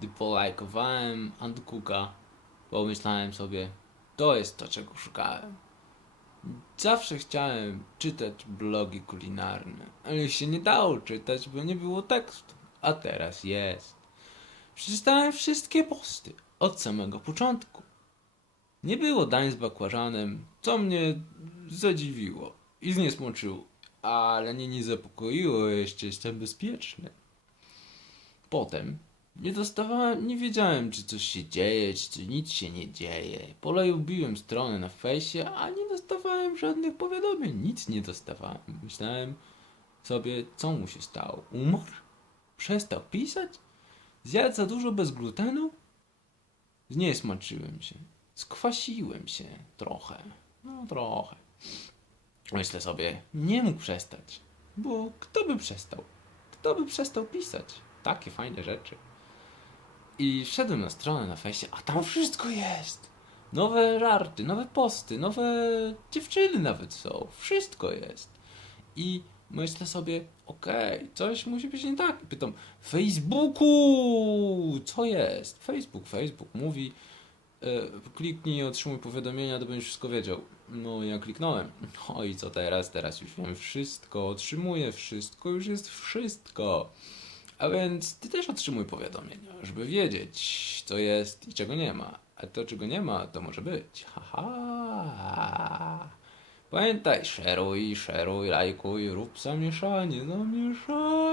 gdy polajkowałem Antykuka, pomyślałem sobie, to jest to, czego szukałem. Zawsze chciałem czytać blogi kulinarne, ale się nie dało czytać, bo nie było tekstu. A teraz jest. Przeczytałem wszystkie posty od samego początku. Nie było dań z bakłażanem, co mnie zadziwiło i zniesmoczyło, ale mnie nie zapokoiło, jeszcze jestem bezpieczny. Potem nie dostawałem, nie wiedziałem, czy coś się dzieje, czy coś, nic się nie dzieje. Polubiłem stronę na fejsie, a nie dostawałem żadnych powiadomień, nic nie dostawałem. Myślałem sobie, co mu się stało? Umarł? Przestał pisać? Zjadł za dużo bez glutenu? Zniesmaczyłem się. Skwasiłem się trochę. No trochę. Myślę sobie, nie mógł przestać. Bo kto by przestał? Kto by przestał pisać? Takie fajne rzeczy. I wszedłem na stronę na fejsie, a tam wszystko jest. Nowe żarty, nowe posty, nowe dziewczyny nawet są. Wszystko jest. I myślę sobie, okej, coś musi być nie tak. Pytam, Facebooku, co jest? Facebook, Facebook mówi, e, kliknij i otrzymuj powiadomienia, to będziesz wszystko wiedział. No, ja kliknąłem. No i co teraz? Teraz już wiem wszystko, otrzymuję wszystko, już jest wszystko. A więc ty też otrzymuj powiadomienia, żeby wiedzieć, co jest i czego nie ma. A to, czego nie ma, to może być. Haha. Pamiętaj, szeruj, szeruj, lajkuj, rób zamieszanie, zamieszanie.